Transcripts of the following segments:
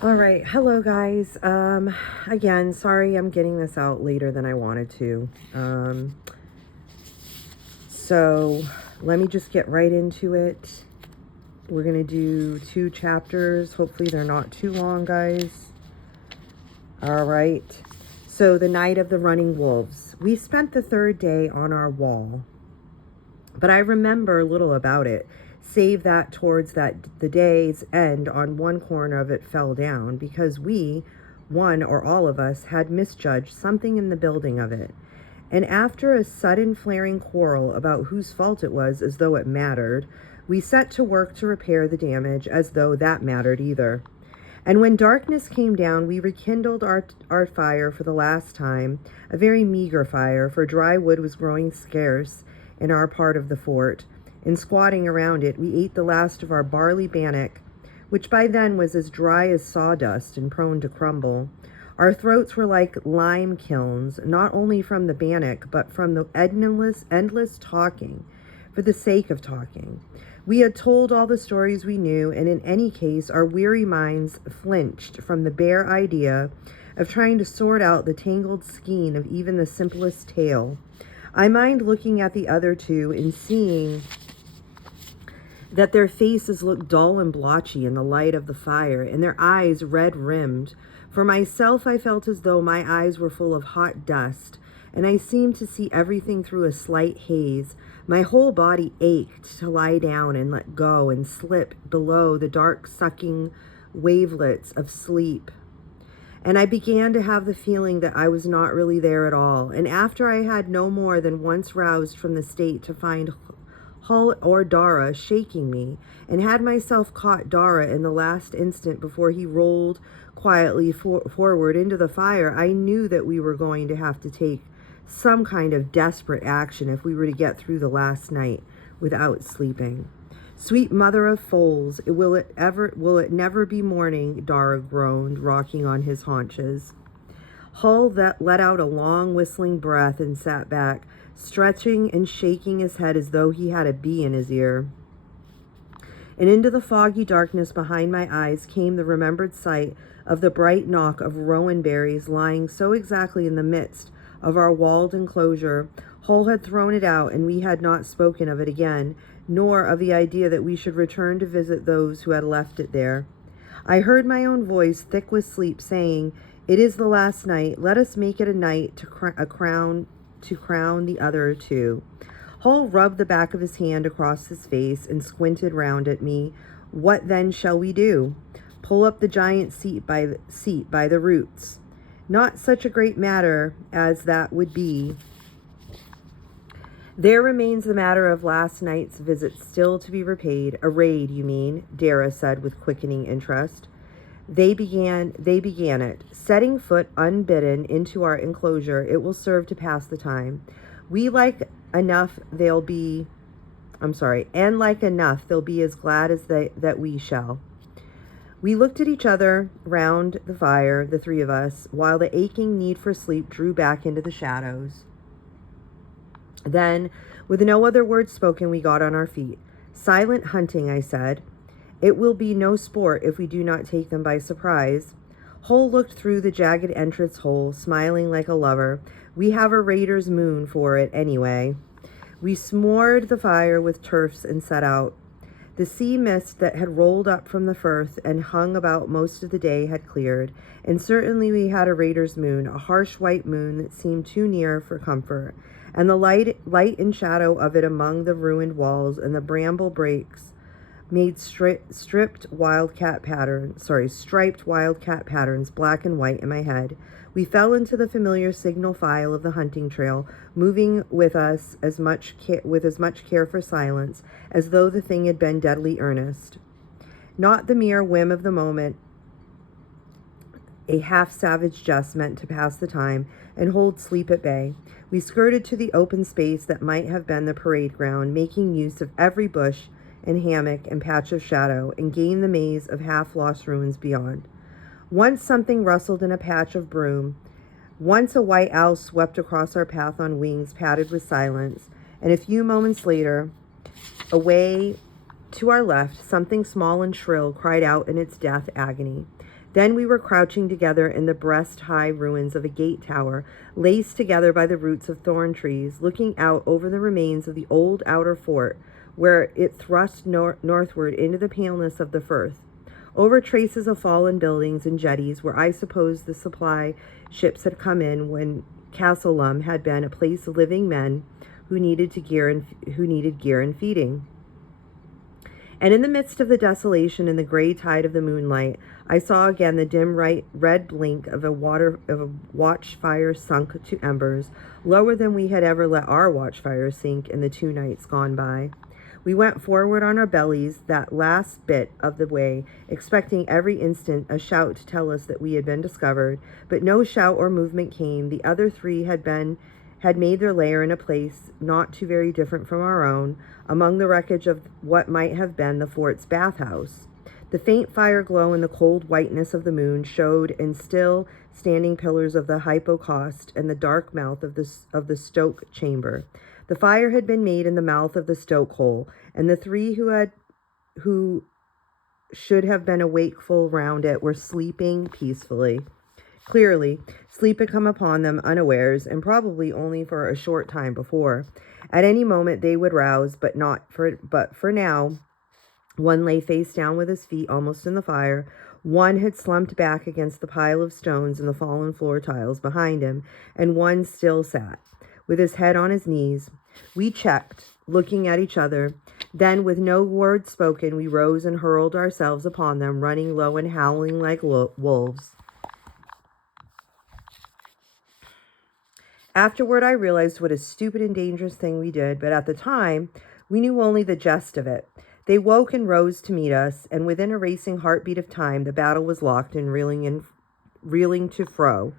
All right, hello guys. Again, sorry I'm getting this out later than I wanted to. So let me just get right into it. We're gonna do 2 chapters. Hopefully they're not too long, guys. All right. So the night of the running wolves. We spent the 3rd day on our wall, but I remember little about it, save that towards the day's end on one corner of it fell down because we, one or all of us, had misjudged something in the building of it. And after a sudden flaring quarrel about whose fault it was as though it mattered, we set to work to repair the damage as though that mattered either. And when darkness came down, we rekindled our fire for the last time, a very meager fire, for dry wood was growing scarce in our part of the fort. In squatting around it, we ate the last of our barley bannock, which by then was as dry as sawdust and prone to crumble. Our throats were like lime kilns, not only from the bannock, but from the endless talking, for the sake of talking. We had told all the stories we knew, and in any case, our weary minds flinched from the bare idea of trying to sort out the tangled skein of even the simplest tale. I mind looking at the other two and seeing that their faces looked dull and blotchy in the light of the fire, and their eyes red-rimmed. For myself, I felt as though my eyes were full of hot dust, and I seemed to see everything through a slight haze. My whole body ached to lie down and let go and slip below the dark, sucking wavelets of sleep. And I began to have the feeling that I was not really there at all. And after I had no more than once roused from the state to find Hull or Dara shaking me, and had myself caught Dara in the last instant before he rolled quietly forward into the fire, I knew that we were going to have to take some kind of desperate action if we were to get through the last night without sleeping. Sweet mother of foals, will it never be morning? Dara groaned, rocking on his haunches. Hull let out a long whistling breath and sat back, stretching and shaking his head as though he had a bee in his ear. And into the foggy darkness behind my eyes came the remembered sight of the bright knock of rowan berries lying so exactly in the midst of our walled enclosure. Hull had thrown it out, and we had not spoken of it again, nor of the idea that we should return to visit those who had left it there. I heard my own voice, thick with sleep, saying, "It is the last night. Let us make it a night to crown the other two." Hull rubbed the back of his hand across his face and squinted round at me. "What then shall we do? Pull up the giant seat by the roots. Not such a great matter as that would be. There remains the matter of last night's visit still to be repaid." "A raid, you mean?" Dara said with quickening interest. They began it. Setting foot unbidden into our enclosure, it will serve to pass the time. And like enough, they'll be as glad as that we shall. We looked at each other round the fire, the three of us, while the aching need for sleep drew back into the shadows. Then, with no other words spoken, we got on our feet. "Silent hunting," I said. "It will be no sport if we do not take them by surprise." Hull looked through the jagged entrance hole, smiling like a lover. "We have a raider's moon for it, anyway." We smored the fire with turfs and set out. The sea mist that had rolled up from the firth and hung about most of the day had cleared, and certainly we had a raider's moon, a harsh white moon that seemed too near for comfort, and the light and shadow of it among the ruined walls and the bramble brakes made striped wildcat patterns, black and white in my head. We fell into the familiar signal file of the hunting trail, moving with as much care for silence as though the thing had been deadly earnest. Not the mere whim of the moment, a half-savage jest meant to pass the time and hold sleep at bay. We skirted to the open space that might have been the parade ground, making use of every bush and hammock and patch of shadow, and gained the maze of half-lost ruins beyond. Once something rustled in a patch of broom. Once a white owl swept across our path on wings padded with silence, and a few moments later, away to our left, something small and shrill cried out in its death agony. Then we were crouching together in the breast-high ruins of a gate tower, laced together by the roots of thorn trees, looking out over the remains of the old outer fort, where it thrust northward into the paleness of the firth, over traces of fallen buildings and jetties where I suppose the supply ships had come in when Castlelum had been a place of living men who needed gear and feeding. And in the midst of the desolation and the gray tide of the moonlight, I saw again the dim red blink of a watchfire sunk to embers, lower than we had ever let our watchfire sink in the 2 nights gone by. We went forward on our bellies that last bit of the way, expecting every instant a shout to tell us that we had been discovered, but no shout or movement came. The other 3 had made their lair in a place not too very different from our own, among the wreckage of what might have been the fort's bathhouse. The faint fire glow and the cold whiteness of the moon showed in still standing pillars of the hypocaust and the dark mouth of the stoke chamber. The fire had been made in the mouth of the stoke hole, and the 3 who should have been awakeful round it were sleeping peacefully. Clearly, sleep had come upon them unawares, and probably only for a short time before. At any moment they would rouse, but for now, one lay face down with his feet almost in the fire. One had slumped back against the pile of stones and the fallen floor tiles behind him, and one still sat, with his head on his knees. We checked, looking at each other. Then, with no word spoken, we rose and hurled ourselves upon them, running low and howling like wolves. Afterward, I realized what a stupid and dangerous thing we did, but at the time, we knew only the jest of it. They woke and rose to meet us, and within a racing heartbeat of time, the battle was locked and reeling to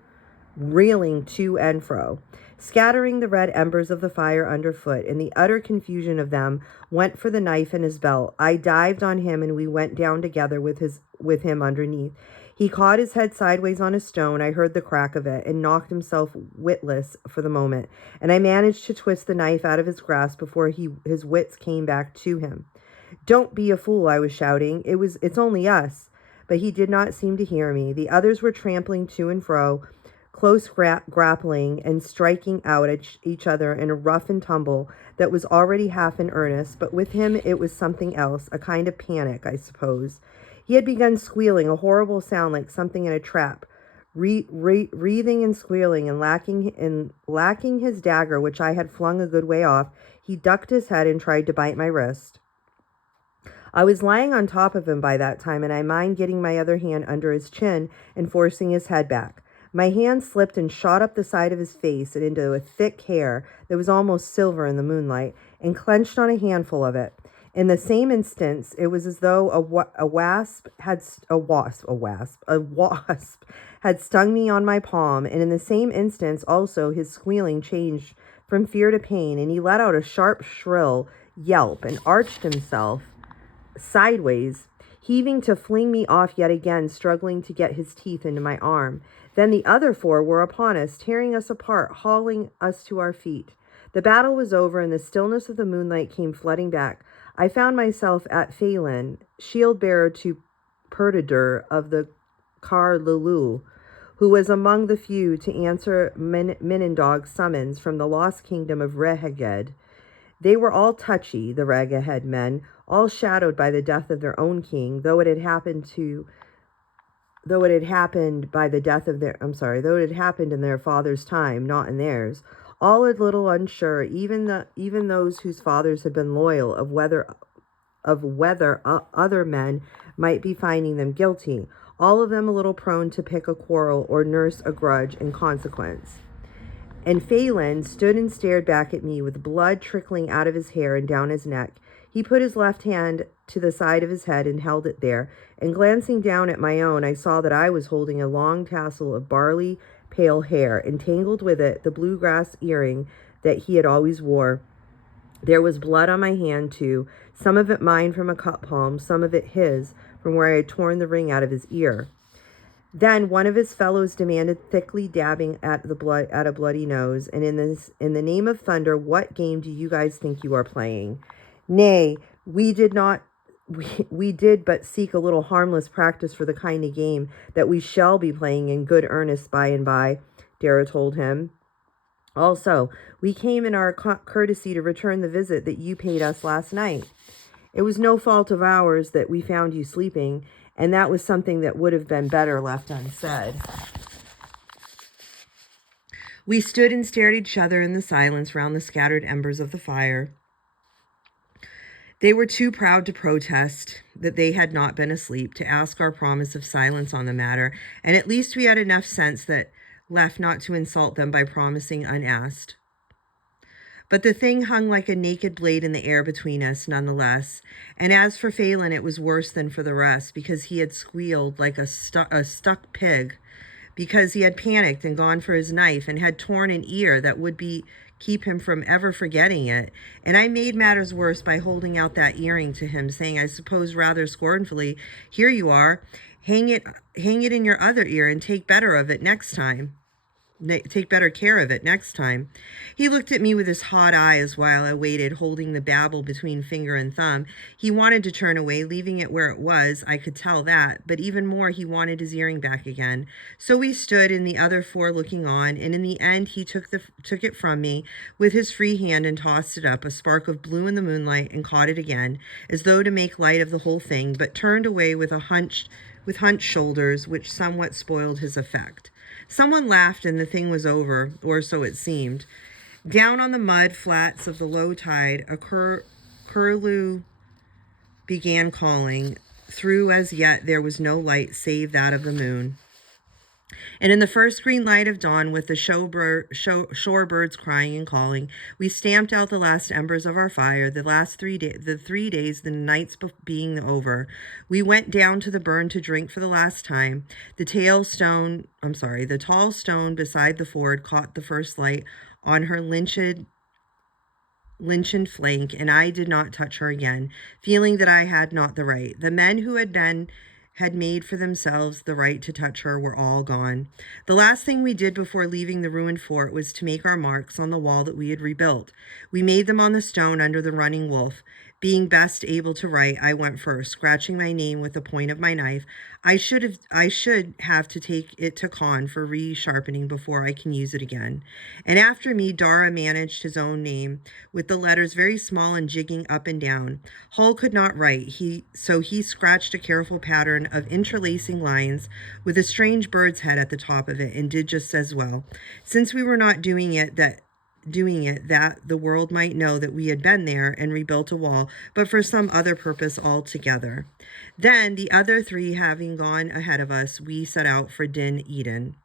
and fro. Scattering the red embers of the fire underfoot, in the utter confusion of them, went for the knife in his belt. I dived on him, and we went down together with him underneath. He caught his head sideways on a stone. I heard the crack of it, and knocked himself witless for the moment, and I managed to twist the knife out of his grasp before his wits came back to him. "Don't be a fool," I was shouting. It's only us. But he did not seem to hear me. The others were trampling to and fro, close grappling and striking out at each other in a rough and tumble that was already half in earnest, but with him it was something else, a kind of panic, I suppose. He had begun squealing, a horrible sound like something in a trap, wreathing and squealing, and lacking his dagger, which I had flung a good way off. He ducked his head and tried to bite my wrist. I was lying on top of him by that time, and I mind getting my other hand under his chin and forcing his head back. My hand slipped and shot up the side of his face and into a thick hair that was almost silver in the moonlight, and clenched on a handful of it. In the same instant, it was as though a wasp had stung me on my palm, and in the same instant also his squealing changed from fear to pain, and he let out a sharp, shrill yelp and arched himself sideways, heaving to fling me off yet again, struggling to get his teeth into my arm. Then the other 4 were upon us, tearing us apart, hauling us to our feet. The battle was over, and the stillness of the moonlight came flooding back. I found myself at Phelan, shield-bearer to Perdidur of the Car-Lulu, who was among the few to answer Minindog's summons from the lost kingdom of Reheged. They were all touchy, the Reheged men, all shadowed by the death of their own king, though it had happened in their father's time, not in theirs. All a little unsure, even those whose fathers had been loyal, of whether other men might be finding them guilty. All of them a little prone to pick a quarrel or nurse a grudge in consequence. And Phelan stood and stared back at me with blood trickling out of his hair and down his neck. He put his left hand to the side of his head and held it there, and glancing down at my own, I saw that I was holding a long tassel of barley pale hair, entangled with it the bluegrass earring that he had always wore. There was blood on my hand, too, some of it mine from a cut palm, some of it his, from where I had torn the ring out of his ear. Then one of his fellows demanded, thickly dabbing at a bloody nose, and in the name of thunder, what game do you guys think you are playing? Nay, we did not we did but seek a little harmless practice for the kind of game that we shall be playing in good earnest by and by, Dara told him. Also, we came in our courtesy to return the visit that you paid us last night. It was no fault of ours that we found you sleeping, and that was something that would have been better left unsaid. We stood and stared at each other in the silence round the scattered embers of the fire. They were too proud to protest that they had not been asleep, to ask our promise of silence on the matter, and at least we had enough sense that left not to insult them by promising unasked. But the thing hung like a naked blade in the air between us, nonetheless. And as for Phelan, it was worse than for the rest, because he had squealed like a stuck pig, because he had panicked and gone for his knife and had torn an ear that would keep him from ever forgetting it. And I made matters worse by holding out that earring to him, saying, I suppose rather scornfully, "Here you are. Hang it in your other ear and take better of it next time. Take better care of it next time." He looked at me with his hot eyes while I waited, holding the babble between finger and thumb. He wanted to turn away, leaving it where it was, I could tell that, but even more, he wanted his earring back again. So we stood, and the other four looking on, and in the end he took it from me with his free hand and tossed it up, a spark of blue in the moonlight, and caught it again, as though to make light of the whole thing, but turned away with hunched shoulders, which somewhat spoiled his effect. Someone laughed and the thing was over, or so it seemed. Down on the mud flats of the low tide, a curlew began calling. Through as yet there was no light save that of the moon. And in the first green light of dawn, with the shore birds crying and calling, we stamped out the last embers of our fire, the 3 days, the nights being over. We went down to the burn to drink for the last time. The tall stone beside the ford caught the first light on her lynchioned flank, and I did not touch her again, feeling that I had not the right. The men who had made for themselves the right to touch her were all gone. The last thing we did before leaving the ruined fort was to make our marks on the wall that we had rebuilt. We made them on the stone under the running wolf. Being best able to write, I went first, scratching my name with the point of my knife. I should have to take it to Con for resharpening before I can use it again. And after me, Dara managed his own name, with the letters very small and jigging up and down. Hull could not write, so he scratched a careful pattern of interlacing lines with a strange bird's head at the top of it, and did just as well. Since we were not doing it that the world might know that we had been there and rebuilt a wall, but for some other purpose altogether. Then, the other three having gone ahead of us, we set out for Eden.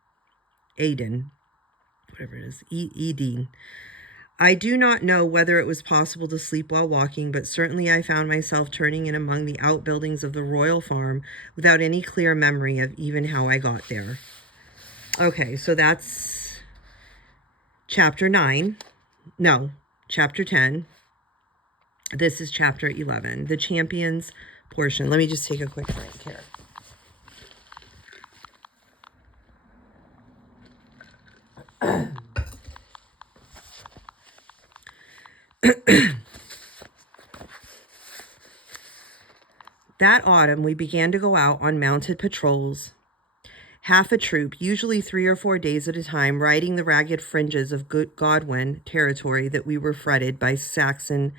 I do not know whether it was possible to sleep while walking, but certainly I found myself turning in among the outbuildings of the royal farm without any clear memory of even how I got there. Okay, so that's chapter 9. No, chapter 10. This is chapter 11, the champions portion. Let me just take a quick break here. That autumn, we began to go out on mounted patrols, half a troop, usually 3 or 4 days at a time, riding the ragged fringes of Godwin territory that we were fretted by Saxon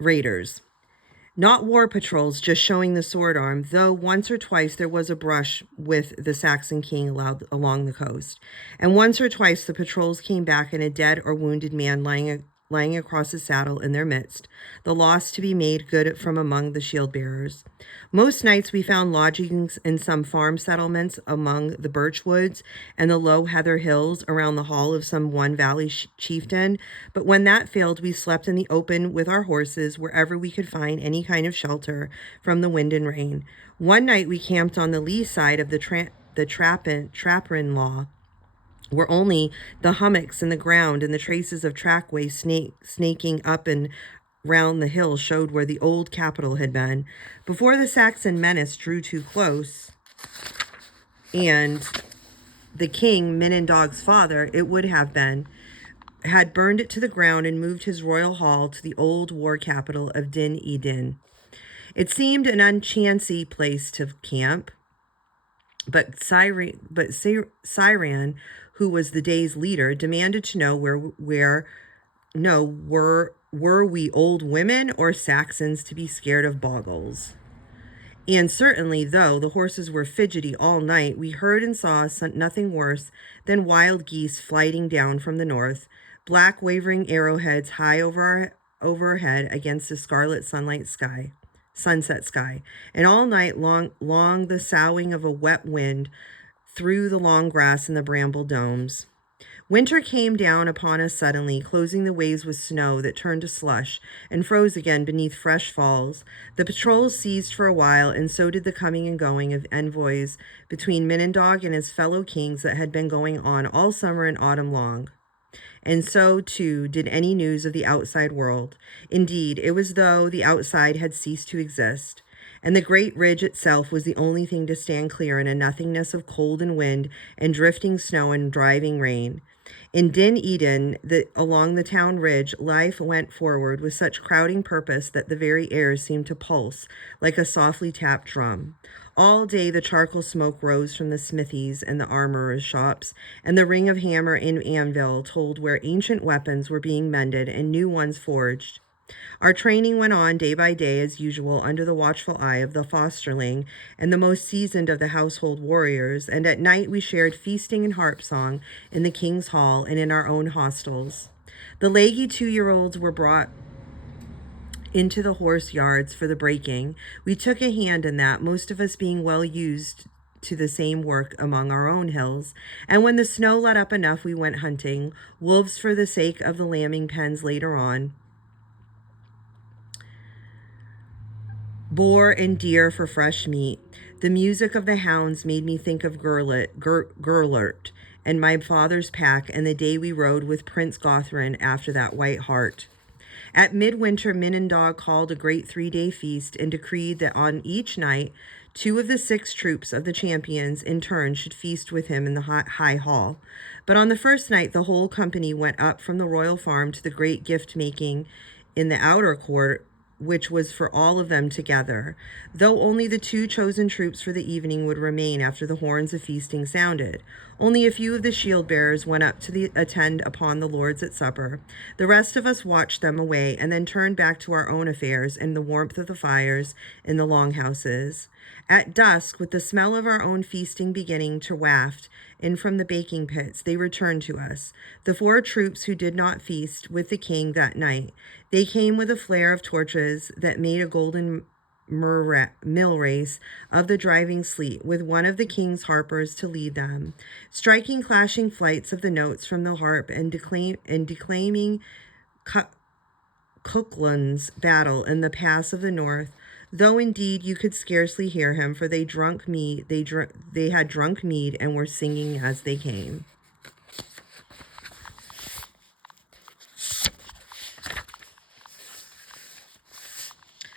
raiders. Not war patrols, just showing the sword arm, though once or twice there was a brush with the Saxon king along the coast. And once or twice the patrols came back and a dead or wounded man lying across a saddle in their midst, the loss to be made good from among the shield bearers. Most nights we found lodgings in some farm settlements among the birch woods and the low heather hills around the hall of some one valley chieftain, but when that failed, we slept in the open with our horses wherever we could find any kind of shelter from the wind and rain. One night we camped on the lee side of the Trapperin Law, where only the hummocks in the ground and the traces of trackway snaking up and round the hill showed where the old capital had been. Before the Saxon menace drew too close, and the king, Minindog's father, it would have been, had burned it to the ground and moved his royal hall to the old war capital of Din Eden. It seemed an unchancy place to camp, but Cyran, who was the day's leader, demanded to know were we old women or Saxons to be scared of boggles? And certainly, though the horses were fidgety all night, we heard and saw nothing worse than wild geese flighting down from the north, black wavering arrowheads high over our head against the scarlet sunset sky, and all night long the soughing of a wet wind through the long grass and the bramble domes. Winter came down upon us suddenly, closing the ways with snow that turned to slush and froze again beneath fresh falls. The patrols ceased for a while, and so did the coming and going of envoys between Minindog and his fellow kings that had been going on all summer and autumn long. And so, too, did any news of the outside world. Indeed, it was though the outside had ceased to exist, and the great ridge itself was the only thing to stand clear in a nothingness of cold and wind and drifting snow and driving rain. In Din Eden, along the town ridge, life went forward with such crowding purpose that the very air seemed to pulse like a softly tapped drum. All day the charcoal smoke rose from the smithies and the armorers' shops, and the ring of hammer and anvil told where ancient weapons were being mended and new ones forged. Our training went on day by day as usual under the watchful eye of the fosterling and the most seasoned of the household warriors, and at night we shared feasting and harp song in the king's hall and in our own hostels. The leggy 2-year-olds were brought into the horse yards for the breaking. We took a hand in that, most of us being well used to the same work among our own hills, and when the snow let up enough we went hunting, wolves for the sake of the lambing pens later on, boar and deer for fresh meat. The music of the hounds made me think of Gurlert and my father's pack and the day we rode with Prince Gothrin after that white hart. At midwinter, Minindog called a great 3-day feast and decreed that on each night 2 of the 6 troops of the champions in turn should feast with him in the high hall. But on the first night the whole company went up from the royal farm to the great gift-making in the outer court, which was for all of them together, though only the 2 chosen troops for the evening would remain after the horns of feasting sounded. Only a few of the shield bearers went up to attend upon the lords at supper. The rest of us watched them away and then turned back to our own affairs in the warmth of the fires in the longhouses. At dusk, with the smell of our own feasting beginning to waft in from the baking pits, they returned to us, the 4 troops who did not feast with the king that night. They came with a flare of torches that made a golden mill race of the driving sleet, with one of the king's harpers to lead them, striking clashing flights of the notes from the harp and declaiming Cuchulain's battle in the pass of the north, though indeed you could scarcely hear him, for they had drunk mead and were singing as they came.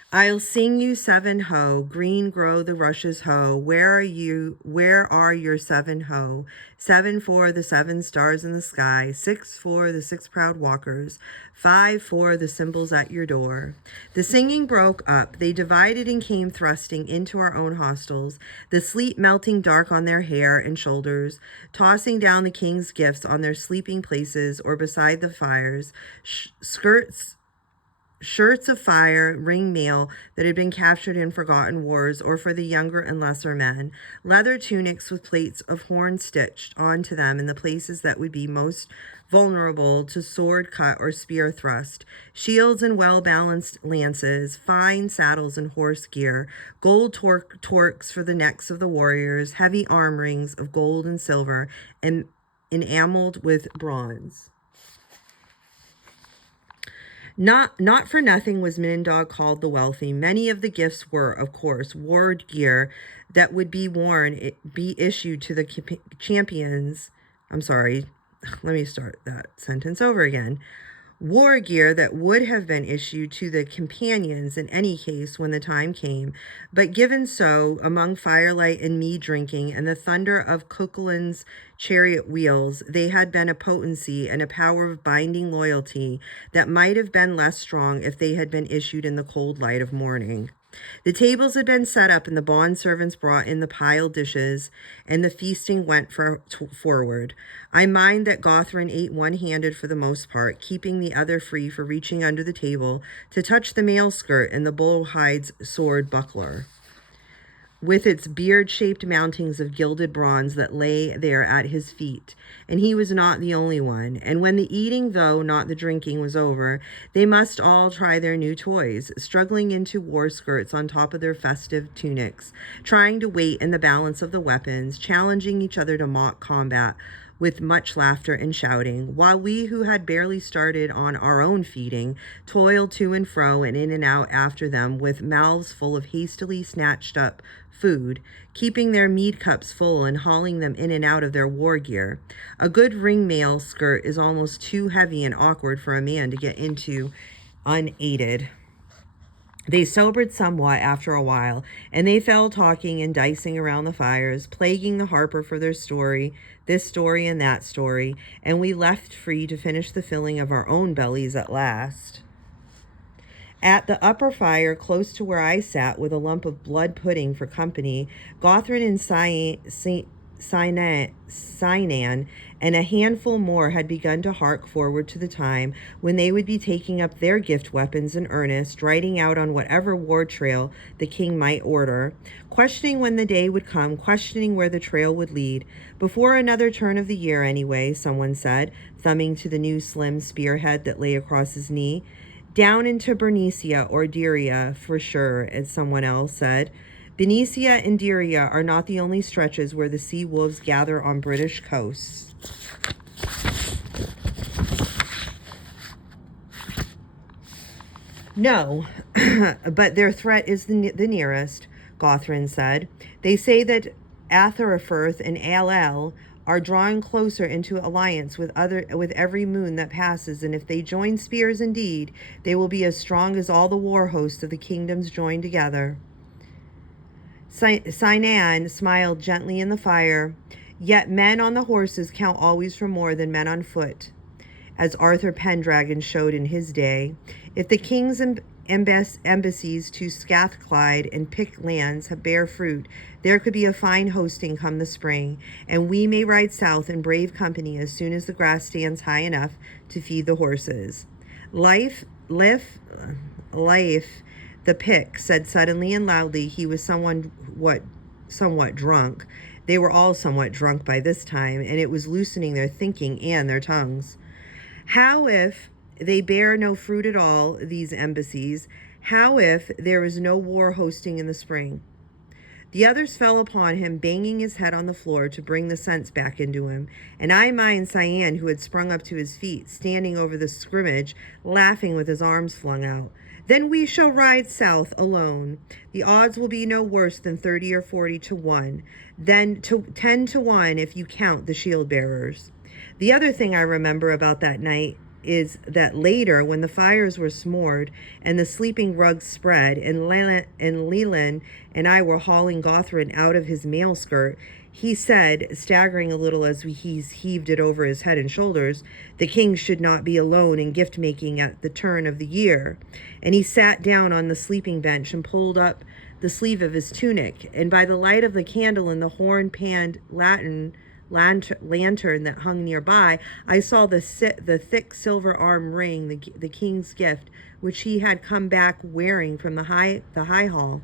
I'll sing you 7 ho, green grow the rushes ho. Where are your 7 ho? 7 for the 7 stars in the sky, 6 for the 6 proud walkers, 5 for the symbols at your door. The singing broke up. They divided and came thrusting into our own hostels, the sleet melting dark on their hair and shoulders, tossing down the king's gifts on their sleeping places or beside the fires, shirts of fire, ring mail that had been captured in forgotten wars, or for the younger and lesser men, leather tunics with plates of horn stitched onto them in the places that would be most vulnerable to sword cut or spear thrust, shields and well-balanced lances, fine saddles and horse gear, gold torques for the necks of the warriors, heavy arm rings of gold and silver, and enameled with bronze. Not for nothing was Minindog called the wealthy. Many of the gifts were, of course, war gear that would be issued to the champions. I'm sorry, let me start that sentence over again. War gear that would have been issued to the companions in any case when the time came, but given so among firelight and mead drinking and the thunder of Cuchulain's chariot wheels, they had been a potency and a power of binding loyalty that might have been less strong if they had been issued in the cold light of morning. The tables had been set up, and the bond servants brought in the piled dishes, and the feasting went forward. I mind that Gawthron ate one-handed for the most part, keeping the other free for reaching under the table to touch the mail skirt and the bullhide's sword buckler, with its beard-shaped mountings of gilded bronze that lay there at his feet. And he was not the only one. And when the eating, though not the drinking, was over, they must all try their new toys, struggling into war skirts on top of their festive tunics, trying to weight in the balance of the weapons, challenging each other to mock combat, with much laughter and shouting, while we who had barely started on our own feeding toiled to and fro and in and out after them with mouths full of hastily snatched up food, keeping their mead cups full and hauling them in and out of their war gear. A good ring mail skirt is almost too heavy and awkward for a man to get into unaided. They sobered somewhat after a while, and they fell talking and dicing around the fires, plaguing the harper for their story, this story and that story, and we left free to finish the filling of our own bellies at last. At the upper fire, close to where I sat with a lump of blood pudding for company, Gawthron and Sinan and a handful more had begun to hark forward to the time when they would be taking up their gift weapons in earnest, riding out on whatever war trail the king might order, questioning when the day would come, questioning where the trail would lead. Before another turn of the year, anyway, someone said, thumbing to the new slim spearhead that lay across his knee. Down into Bernicia or Diria, for sure, as someone else said. Benicia and Diria are not the only stretches where the sea wolves gather on British coasts. No, but their threat is the nearest, Gawthron said. They say that Atherfirth and Alel are drawing closer into alliance with every moon that passes, and if they join spears indeed, they will be as strong as all the war hosts of the kingdoms joined together. Sinan smiled gently in the fire. Yet men on the horses count always for more than men on foot, as Arthur Pendragon showed in his day. If the king's embassies to Strathclyde and Pict lands bear fruit, there could be a fine hosting come the spring, and we may ride south in brave company as soon as the grass stands high enough to feed the horses. Life, the Pict said suddenly and loudly. He was somewhat drunk. They were all somewhat drunk by this time, and it was loosening their thinking and their tongues. How if they bear no fruit at all, these embassies? How if there is no war hosting in the spring? The others fell upon him, banging his head on the floor to bring the sense back into him, and I mind Cyan, who had sprung up to his feet, standing over the scrimmage, laughing with his arms flung out. Then we shall ride south alone. The odds will be no worse than 30 or 40 to 1, then 10 to 1 if you count the shield bearers. The other thing I remember about that night is that later, when the fires were smored and the sleeping rugs spread, and Leland and I were hauling Gawthron out of his mail skirt, he said, staggering a little as he heaved it over his head and shoulders, the king should not be alone in gift-making at the turn of the year. And he sat down on the sleeping bench and pulled up the sleeve of his tunic, and by the light of the candle in the horn-panned lantern that hung nearby, I saw the thick silver arm ring, the king's gift, which he had come back wearing from the high hall.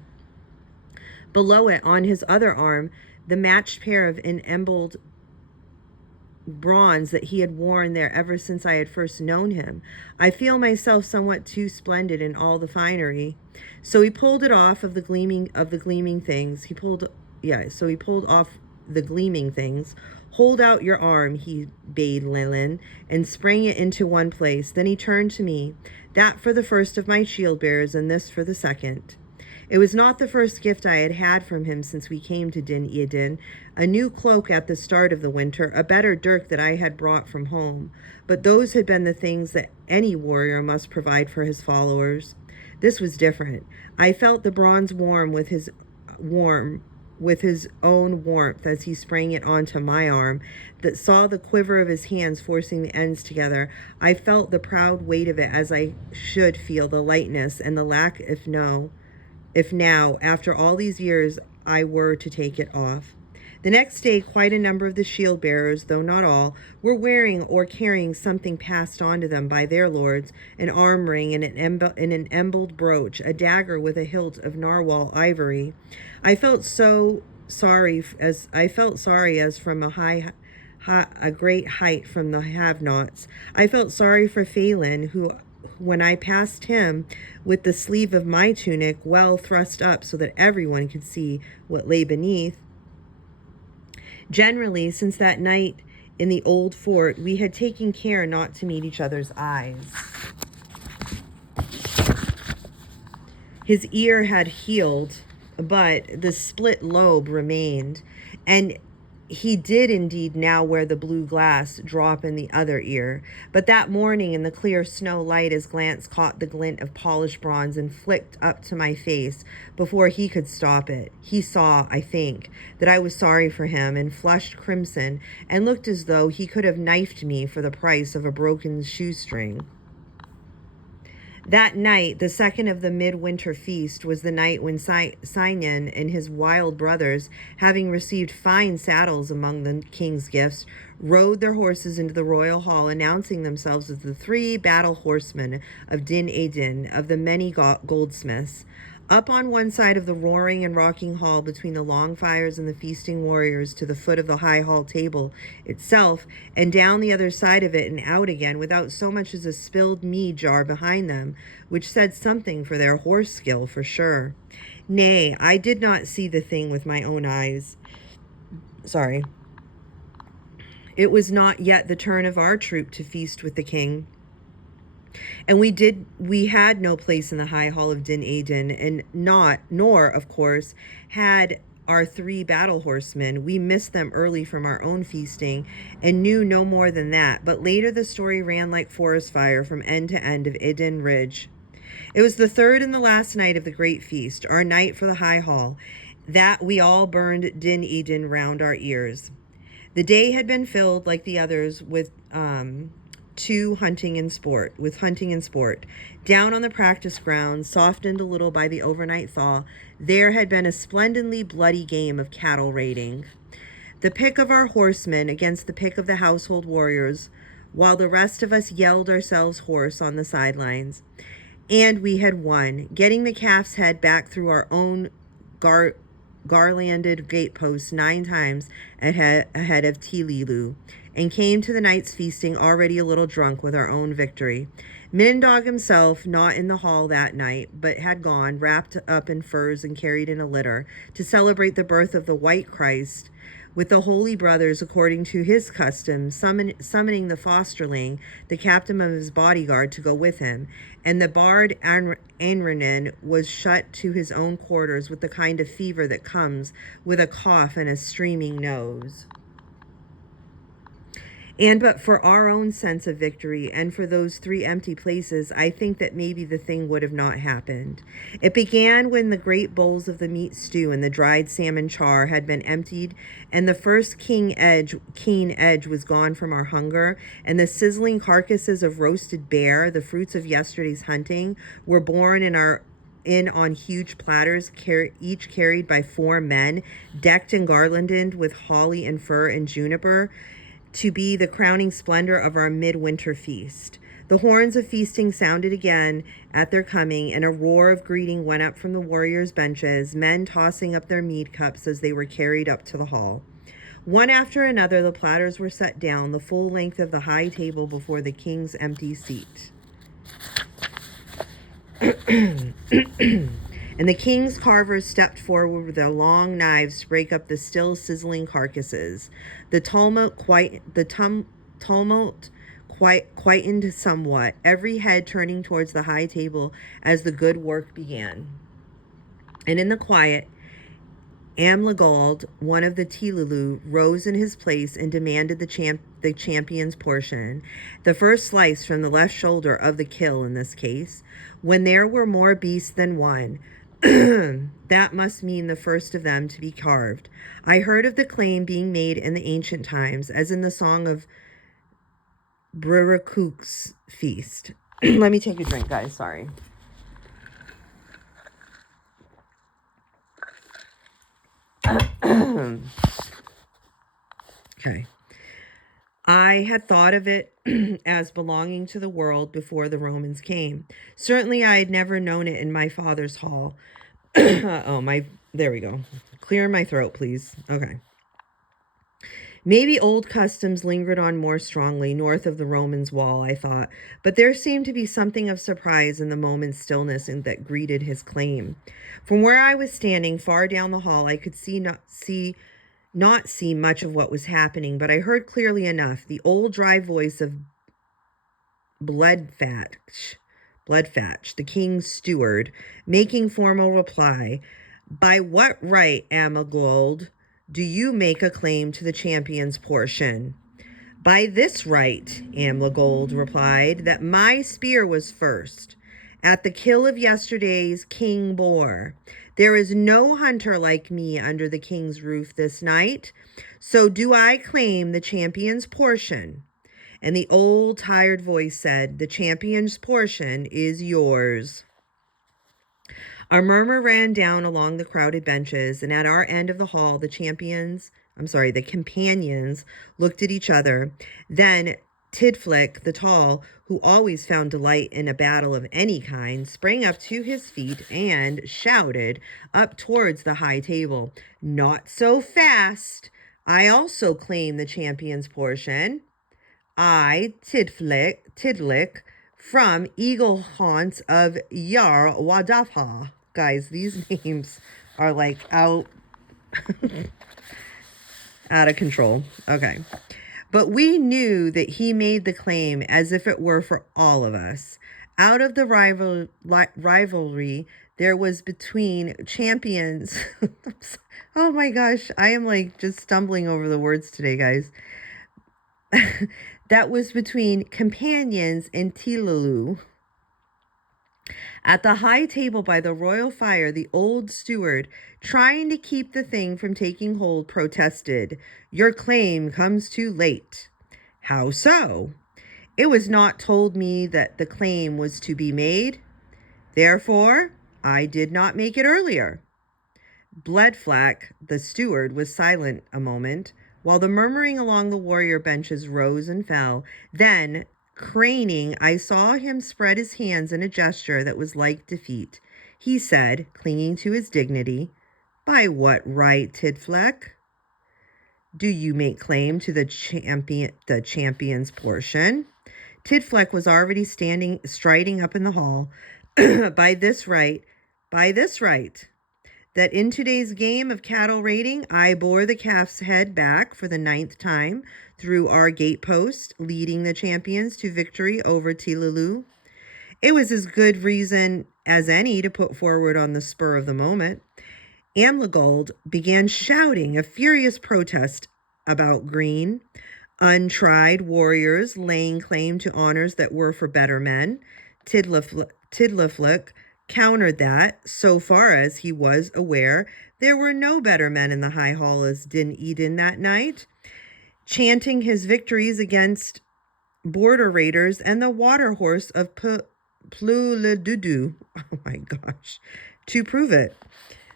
Below it, on his other arm, the matched pair of embled bronze that he had worn there ever since I had first known him. I feel myself somewhat too splendid in all the finery. So he pulled it off of the gleaming things. He pulled off the gleaming things. Hold out your arm, he bade Leland, and sprang it into one place. Then he turned to me. That for the first of my shield bearers, and this for the second. It was not the first gift I had had from him since we came to Din Iadin, a new cloak at the start of the winter, a better dirk that I had brought from home. But those had been the things that any warrior must provide for his followers. This was different. I felt the bronze warm with his own warmth as he sprang it onto my arm, that saw the quiver of his hands forcing the ends together. I felt the proud weight of it, as I should feel the lightness and the lack, if no if now, after all these years, I were to take it off. The next day, quite a number of the shield bearers, though not all, were wearing or carrying something passed on to them by their lords, an arm ring and an embled brooch, a dagger with a hilt of narwhal ivory. I felt sorry as from a great height from the have-nots. I felt sorry for Phelan, who, when I passed him with the sleeve of my tunic well thrust up so that everyone could see what lay beneath. Generally, since that night in the old fort, we had taken care not to meet each other's eyes. His ear had healed, but the split lobe remained, and he did indeed now wear the blue glass drop in the other ear. But that morning in the clear snow light, his glance caught the glint of polished bronze and flicked up to my face before he could stop it. He saw, I think, that I was sorry for him and flushed crimson and looked as though he could have knifed me for the price of a broken shoestring. That night, the second of the midwinter feast, was the night when Sinan and his wild brothers, having received fine saddles among the king's gifts, rode their horses into the royal hall, announcing themselves as the 3 battle horsemen of Din Adin, of the many goldsmiths. Up on one side of the roaring and rocking hall, between the long fires and the feasting warriors, to the foot of the high hall table itself, and down the other side of it and out again, without so much as a spilled mead jar behind them, which said something for their horse skill for sure. Nay, I did not see the thing with my own eyes. Sorry. It was not yet the turn of our troop to feast with the king. And we had no place in the high hall of Din Adin, and nor, of course, had our 3 battle horsemen. We missed them early from our own feasting, and knew no more than that. But later the story ran like forest fire from end to end of Idun Ridge. It was the 3rd and the last night of the great feast, our night for the high hall, that we all burned Din Adin round our ears. The day had been filled, like the others, with hunting and sport. Down on the practice ground, softened a little by the overnight thaw, there had been a splendidly bloody game of cattle raiding. The pick of our horsemen against the pick of the household warriors, while the rest of us yelled ourselves hoarse on the sidelines. And we had won, getting the calf's head back through our own garlanded gateposts 9 times ahead of Tililu, and came to the night's feasting already a little drunk with our own victory. Mindog himself, not in the hall that night, but had gone, wrapped up in furs and carried in a litter, to celebrate the birth of the white Christ, with the holy brothers, according to his custom, summoning the fosterling, the captain of his bodyguard, to go with him. And the bard Anranin was shut to his own quarters with the kind of fever that comes with a cough and a streaming nose. And but for our own sense of victory, and for those 3 empty places, I think that maybe the thing would have not happened. It began when the great bowls of the meat stew and the dried salmon char had been emptied, and the first keen edge was gone from our hunger, and the sizzling carcasses of roasted bear, the fruits of yesterday's hunting, were borne in on huge platters, each carried by 4 men, decked and garlanded with holly and fir and juniper, to be the crowning splendor of our midwinter feast. The horns of feasting sounded again at their coming, and a roar of greeting went up from the warriors' benches, men tossing up their mead cups as they were carried up to the hall. One after another, the platters were set down, the full length of the high table before the king's empty seat. And the king's carvers stepped forward with their long knives to break up the still sizzling carcasses. The tumult quietened somewhat, every head turning towards the high table as the good work began. And in the quiet, Amlagald, one of the Tililu, rose in his place and demanded the champion's portion, the first slice from the left shoulder of the kill in this case. When there were more beasts than one, that must mean the first of them to be carved. I heard of the claim being made in the ancient times, as in the song of Brirakuk's feast. Let me take a drink, guys, sorry. Okay. I had thought of it as belonging to the world before the Romans came. Certainly, I had never known it in my father's hall. There we go. Clear my throat, please. Okay. Maybe old customs lingered on more strongly north of the Romans' wall, I thought, but there seemed to be something of surprise in the moment's stillness that greeted his claim. From where I was standing, far down the hall, I could not see much of what was happening, but I heard clearly enough the old dry voice of Bloodfatch, the king's steward, making formal reply. By what right, Amagold, do you make a claim to the champion's portion? By this right, Amlagold replied, that my spear was first, at the kill of yesterday's king boar. There is no hunter like me under the king's roof this night, so do I claim the champion's portion. And the old tired voice said, the champion's portion is yours. A murmur ran down along the crowded benches, and at our end of the hall, the companions looked at each other. Then Tidflick, the tall, who always found delight in a battle of any kind, sprang up to his feet and shouted up towards the high table, "Not so fast! I also claim the champion's portion. I, Tidlick, from Eagle Haunts of Yar Wadafa." Guys, these names are like out of control. Okay. But we knew that he made the claim as if it were for all of us. Out of the rivalry there was between champions. Oh my gosh, I am like just stumbling over the words today, guys. That was between companions and Tilalu. At the high table by the royal fire, the old steward, trying to keep the thing from taking hold, protested, "Your claim comes too late." "How so?" "It was not told me that the claim was to be made. Therefore, I did not make it earlier." Bloodflack, the steward, was silent a moment, while the murmuring along the warrior benches rose and fell. Then, craning, I saw him spread his hands in a gesture that was like defeat. He said, clinging to his dignity, "By what right, Tidfleck, do you make claim to the champion's portion?" Tidfleck was already striding up in the hall. By this right, that in today's game of cattle raiding, I bore the calf's head back for the 9th time through our gatepost, leading the champions to victory over Tilalu. It was as good reason as any to put forward on the spur of the moment. Amlagold began shouting a furious protest about green, untried warriors laying claim to honors that were for better men. Tidliflick countered that, so far as he was aware, there were no better men in the high hall as Din Eden that night, chanting his victories against border raiders and the water horse of Pluledudu. Oh my gosh. To prove it.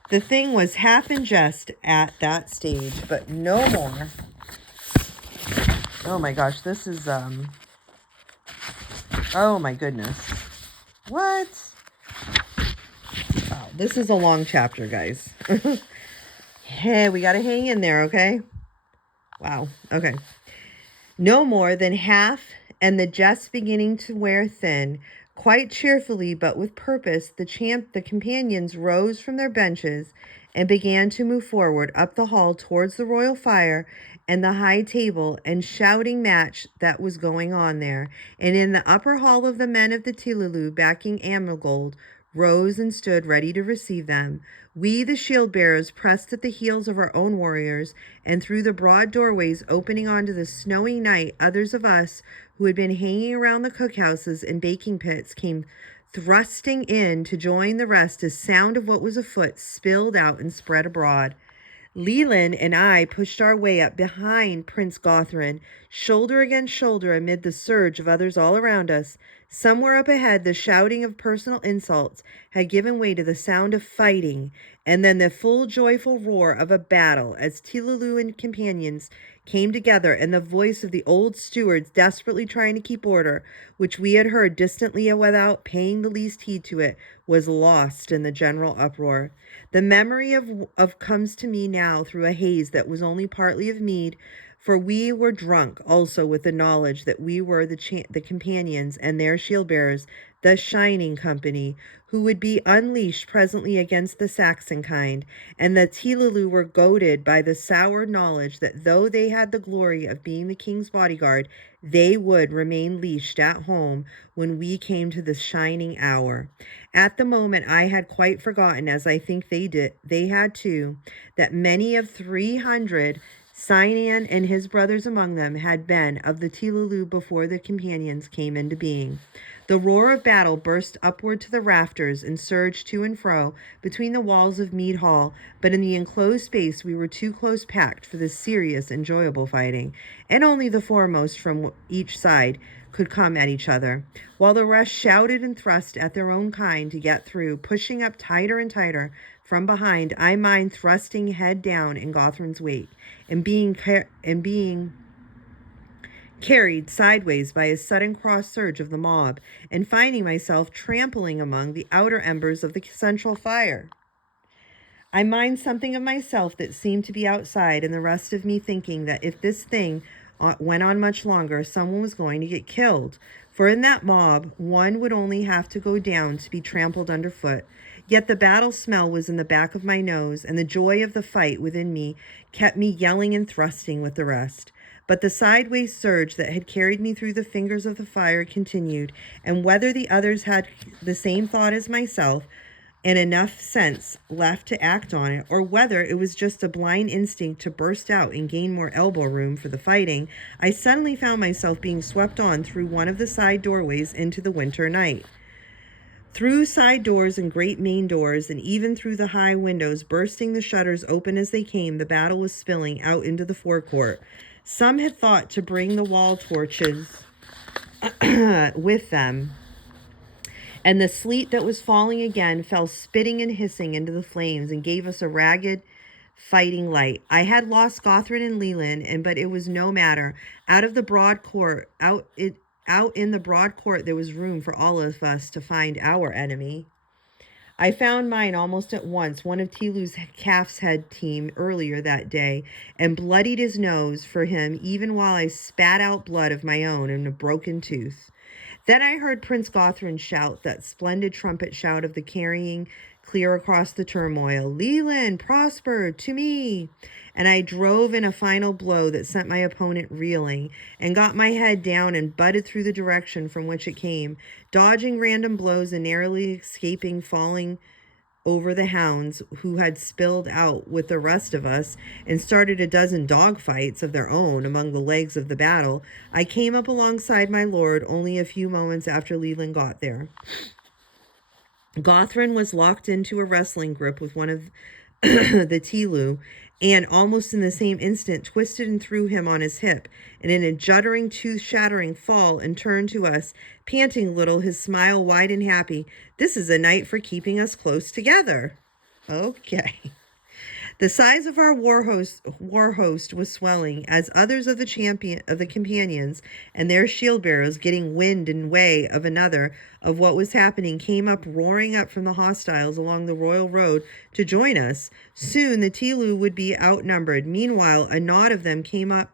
The thing was half in jest at that stage, but no more. Oh my gosh, this is, oh my goodness. What? Wow, this is a long chapter, guys. Hey, we gotta hang in there, okay? Wow, okay. No more than half, and the jest beginning to wear thin. Quite cheerfully, but with purpose, the companions rose from their benches and began to move forward up the hall towards the royal fire and the high table and shouting match that was going on there. And in the upper hall of the men of the Tilalu, backing Amelgold, rose and stood ready to receive them. We, the shield bearers, pressed at the heels of our own warriors, and through the broad doorways opening onto the snowy night, others of us who had been hanging around the cookhouses and baking pits came thrusting in to join the rest as sound of what was afoot spilled out and spread abroad. Leland and I pushed our way up behind Prince Gothrin, shoulder against shoulder amid the surge of others all around us. Somewhere up ahead, the shouting of personal insults had given way to the sound of fighting, and then the full joyful roar of a battle as Tilalu and companions came together, and the voice of the old stewards desperately trying to keep order, which we had heard distantly without paying the least heed to it, was lost in the general uproar. The memory of comes to me now through a haze that was only partly of mead, for we were drunk also with the knowledge that we were the companions and their shield bearers, the Shining Company, who would be unleashed presently against the Saxon kind, and the Tilalu were goaded by the sour knowledge that though they had the glory of being the king's bodyguard, they would remain leashed at home when we came to the shining hour. At the moment I had quite forgotten, as I think they had too, that many of 300, Sinan and his brothers among them, had been of the Tilalu before the companions came into being. The roar of battle burst upward to the rafters and surged to and fro between the walls of Mead Hall, but in the enclosed space we were too close packed for this serious, enjoyable fighting, and only the foremost from each side could come at each other, while the rest shouted and thrust at their own kind to get through, pushing up tighter and tighter from behind. I mind thrusting head down in Gothrin's wake, and being carried sideways by a sudden cross surge of the mob, and finding myself trampling among the outer embers of the central fire. I mind something of myself that seemed to be outside, and the rest of me thinking that if this thing went on much longer, someone was going to get killed. For in that mob, one would only have to go down to be trampled underfoot. Yet the battle smell was in the back of my nose, and the joy of the fight within me kept me yelling and thrusting with the rest. But the sideways surge that had carried me through the fingers of the fire continued, and whether the others had the same thought as myself, and enough sense left to act on it, or whether it was just a blind instinct to burst out and gain more elbow room for the fighting, I suddenly found myself being swept on through one of the side doorways into the winter night. Through side doors and great main doors, and even through the high windows, bursting the shutters open as they came, the battle was spilling out into the forecourt. Some had thought to bring the wall torches with them, and the sleet that was falling again fell spitting and hissing into the flames and gave us a ragged fighting light. I had lost Gothrin and Leland, but it was no matter. Out in the broad court, there was room for all of us to find our enemy. I found mine almost at once, one of Tilu's calf's head team earlier that day, and bloodied his nose for him even while I spat out blood of my own and a broken tooth. Then I heard Prince Gothrin shout that splendid trumpet shout of the carrying clear across the turmoil, "Leland, Prosper, to me!" And I drove in a final blow that sent my opponent reeling, and got my head down and butted through the direction from which it came, dodging random blows and narrowly escaping falling over the hounds who had spilled out with the rest of us and started a dozen dog fights of their own among the legs of the battle. I came up alongside my lord only a few moments after Leland got there. Gothrin was locked into a wrestling grip with one of the Tilu, and almost in the same instant twisted and threw him on his hip, and in a juddering, tooth-shattering fall, and turned to us, panting a little, his smile wide and happy. "This is a night for keeping us close together." Okay. The size of our war host was swelling, as others of the companions and their shield bearers, getting wind and way of another of what was happening, came up roaring up from the hostiles along the royal road to join us. Soon the Tilu would be outnumbered. Meanwhile, a knot of them came up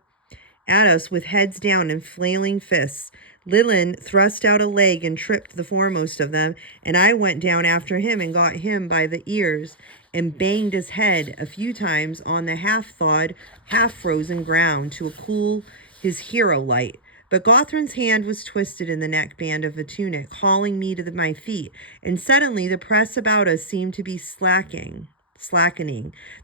at us with heads down and flailing fists. Leland thrust out a leg and tripped the foremost of them, and I went down after him and got him by the ears and banged his head a few times on the half-thawed, half-frozen ground to cool his hero light. But Gothrin's hand was twisted in the neckband of a tunic, hauling me to my feet, and suddenly the press about us seemed to be slackening,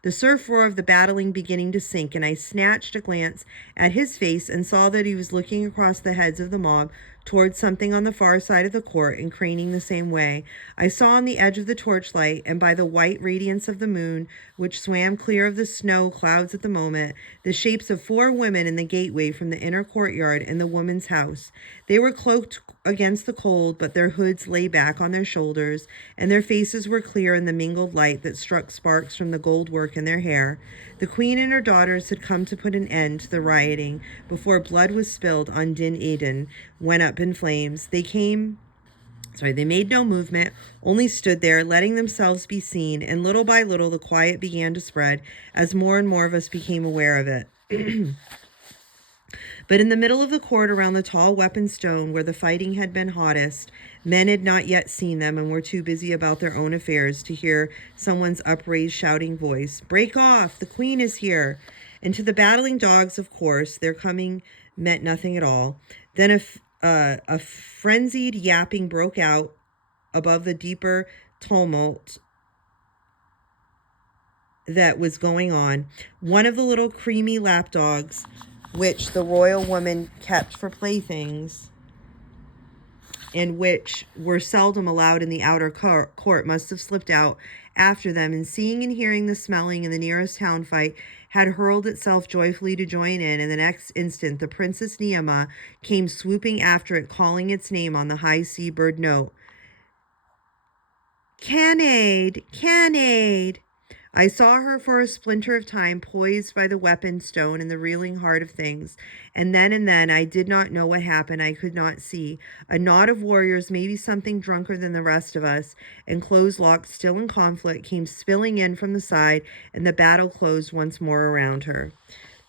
the surf roar of the battling beginning to sink, and I snatched a glance at his face and saw that he was looking across the heads of the mob towards something on the far side of the court and craning the same way. I saw on the edge of the torchlight and by the white radiance of the moon, which swam clear of the snow clouds at the moment, the shapes of 4 women in the gateway from the inner courtyard and the woman's house. They were cloaked against the cold, but their hoods lay back on their shoulders, and their faces were clear in the mingled light that struck sparks from the gold work in their hair. The queen and her daughters had come to put an end to the rioting before blood was spilled on Din Aden went up in flames. They made no movement, only stood there, letting themselves be seen, and little by little the quiet began to spread as more and more of us became aware of it. But in the middle of the court around the tall weapon stone where the fighting had been hottest, men had not yet seen them and were too busy about their own affairs to hear someone's upraised shouting voice, "Break off! The queen is here!" And to the battling dogs, of course, their coming meant nothing at all. Then a frenzied yapping broke out above the deeper tumult that was going on. One of the little creamy lapdogs, which the royal woman kept for playthings and which were seldom allowed in the outer court, must have slipped out after them, and seeing and hearing the smelling in the nearest town fight, had hurled itself joyfully to join in, and the next instant the Princess Niamah came swooping after it, calling its name on the high seabird note. "Cannade! Cannade!" I saw her for a splinter of time poised by the weapon stone in the reeling heart of things, and then I did not know what happened. I could not see. A knot of warriors, maybe something drunker than the rest of us, and close-locked, still in conflict, came spilling in from the side, and the battle closed once more around her.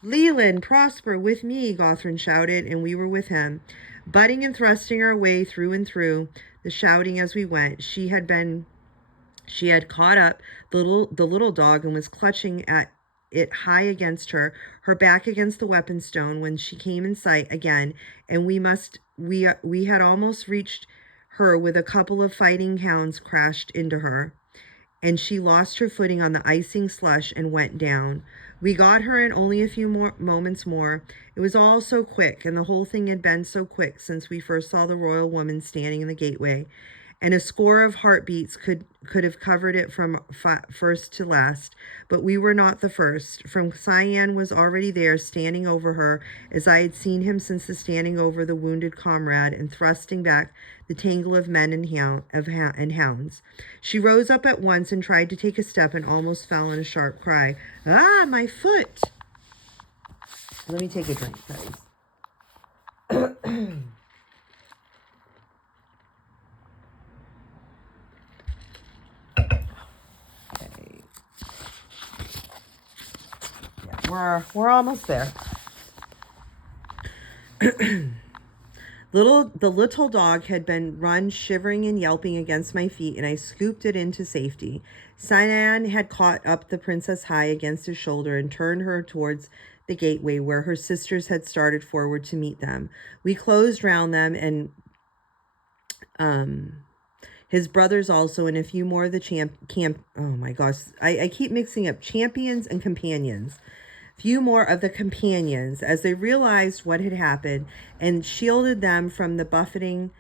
"Leland, Prosper, with me," Gothrin shouted, and we were with him, butting and thrusting our way through and through the shouting as we went. She had caught up the little dog and was clutching at it high against her back against the weapon stone when she came in sight again, and we had almost reached her with a couple of fighting hounds crashed into her, and she lost her footing on the icing slush and went down. We got her in only a few moments more. It was all so quick, and the whole thing had been so quick since we first saw the royal woman standing in the gateway. And a score of heartbeats could have covered it from first to last. But we were not the first. From Cyan was already there, standing over her, as I had seen him since the standing over the wounded comrade and thrusting back the tangle of men and hounds. She rose up at once and tried to take a step and almost fell in a sharp cry. "Ah, my foot!" Let me take a drink, guys. We're almost there. The little dog had been run shivering and yelping against my feet, and I scooped it into safety. Cyan had caught up the Princess high against his shoulder and turned her towards the gateway where her sisters had started forward to meet them. We closed round them and his brothers also, and a few more of the oh my gosh, I keep mixing up champions and companions. Few more of the companions, as they realized what had happened, and shielded them from the buffeting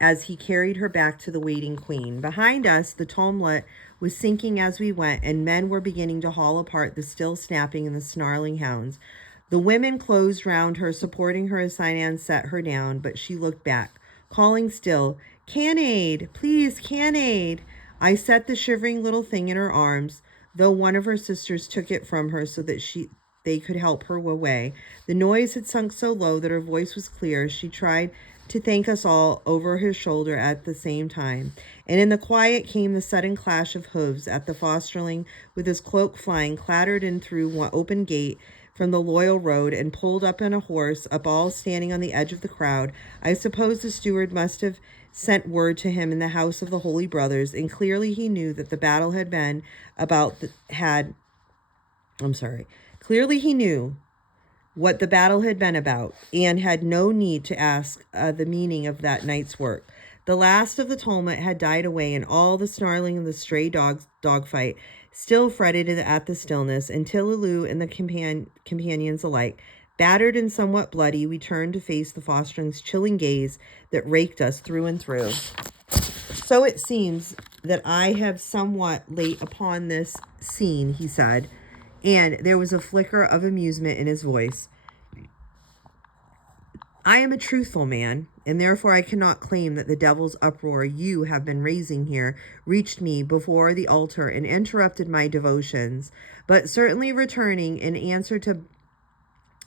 as he carried her back to the waiting queen. Behind us, the tumult was sinking as we went, and men were beginning to haul apart the still snapping and the snarling hounds. The women closed round her, supporting her as Cyan set her down, but she looked back, calling still, "Cannade, please, Cannade." I set the shivering little thing in her arms, though one of her sisters took it from her so that they could help her away. The noise had sunk so low that her voice was clear. She tried to thank us all over her shoulder at the same time. And in the quiet came the sudden clash of hooves at the fosterling, with his cloak flying, clattered in through one open gate from the loyal road and pulled up on a horse, a ball standing on the edge of the crowd. I suppose the steward must have sent word to him in the house of the Holy Brothers, and clearly he knew that the battle had been Clearly he knew what the battle had been about, and had no need to ask the meaning of that night's work. The last of the tumult had died away, and all the snarling of the stray dogfight still fretted at the stillness, until Lulu and the companions alike Battered and somewhat bloody, we turned to face the fosterling's chilling gaze that raked us through and through. So it seems that I have somewhat late upon this scene, he said, and there was a flicker of amusement in his voice. I am a truthful man, and therefore I cannot claim that the devil's uproar you have been raising here reached me before the altar and interrupted my devotions, but certainly returning in answer to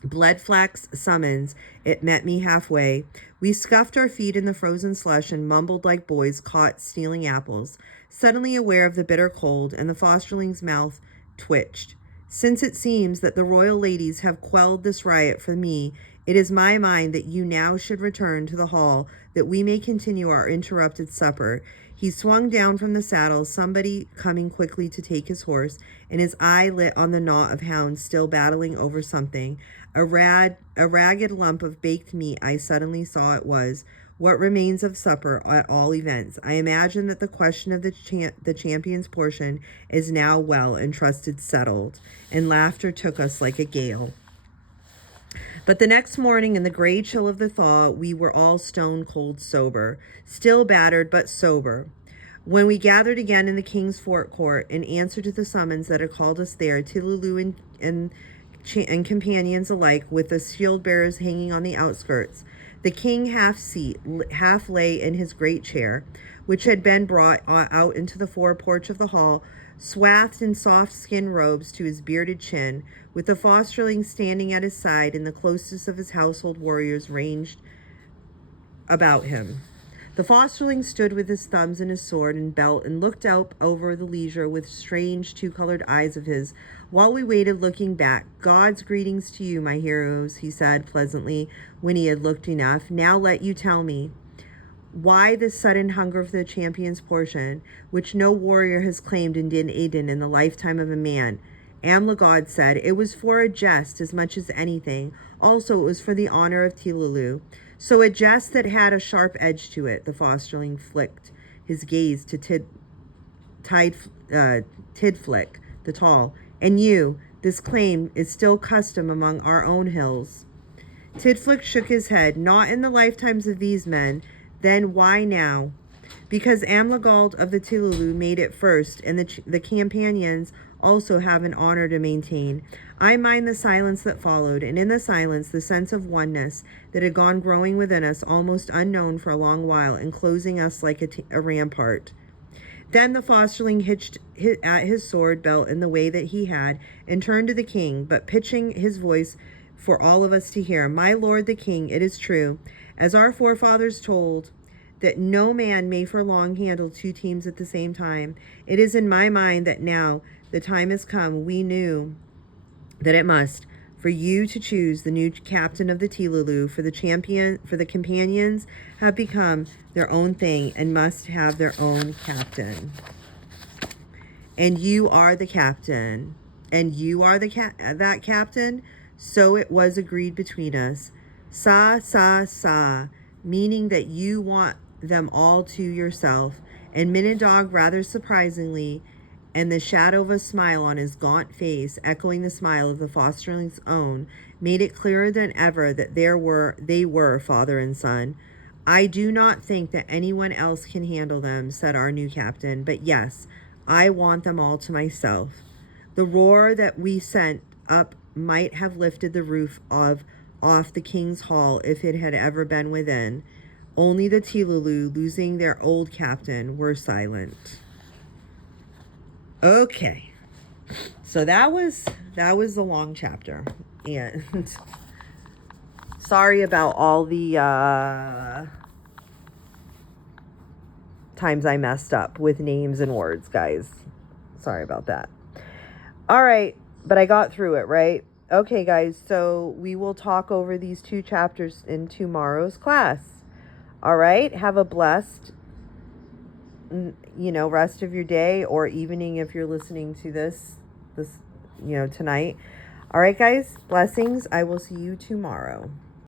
Bloodflack's summons, it met me halfway. We scuffed our feet in the frozen slush and mumbled like boys caught stealing apples, suddenly aware of the bitter cold, and the fosterling's mouth twitched. Since it seems that the royal ladies have quelled this riot for me, it is my mind that you now should return to the hall, that we may continue our interrupted supper. He swung down from the saddle, somebody coming quickly to take his horse, and his eye lit on the knot of hounds still battling over something. A ragged lump of baked meat, I suddenly saw it was. What remains of supper, at all events? I imagine that the question of the champion's portion is now well and trusted settled. And laughter took us like a gale. But the next morning, in the gray chill of the thaw, we were all stone cold sober, still battered but sober. When we gathered again in the King's Fort Court, in answer to the summons that had called us there, Tillaloe and companions alike, with the shield bearers hanging on the outskirts, the king half lay in his great chair, which had been brought out into the foreporch of the hall, swathed in soft skin robes to his bearded chin, with the fosterling standing at his side and the closest of his household warriors ranged about him. The fosterling stood with his thumbs in his sword and belt and looked out over the leisure with strange two-colored eyes of his, while we waited looking back. God's greetings to you, my heroes, he said pleasantly when he had looked enough. Now let you tell me. Why this sudden hunger for the champion's portion, which no warrior has claimed in Din Aden in the lifetime of a man? Amlagod said it was for a jest as much as anything. Also, it was for the honor of Tillaloe. So a jest that had a sharp edge to it. The fosterling flicked his gaze to Tidflick, the tall. And you, this claim is still custom among our own hills. Tidflick shook his head. Not in the lifetimes of these men. Then why now? Because Amlagald of the Tillaloe made it first, and the companions also have an honor to maintain. I mind the silence that followed, and in the silence the sense of oneness that had gone growing within us, almost unknown for a long while, enclosing us like a rampart. Then the fosterling hitched at his sword belt in the way that he had, and turned to the king, but pitching his voice for all of us to hear. My lord the king, it is true, as our forefathers told, that no man may for long handle two teams at the same time. It is in my mind that now the time has come. We knew that it must, for you to choose the new captain of the Tillaloe, for the companions have become their own thing and must have their own captain. And you are the captain. And you are that captain. So it was agreed between us. Sa, meaning that you want them all to yourself. And Minadog, rather surprisingly, and the shadow of a smile on his gaunt face, echoing the smile of the fosterling's own, made it clearer than ever that they were father and son. I do not think that anyone else can handle them, said our new captain, but yes, I want them all to myself. The roar that we sent up might have lifted the roof off the king's hall if it had ever been within. Only the Tillaloe, losing their old captain, were silent. Okay, so that was the long chapter, and sorry about all the times I messed up with names and words, guys. Sorry about that. All right, but I got through it, right? Okay, guys, so we will talk over these 2 chapters in tomorrow's class. All right, have a blessed rest of your day or evening if you're listening to this tonight. All right, guys, blessings. I will see you tomorrow.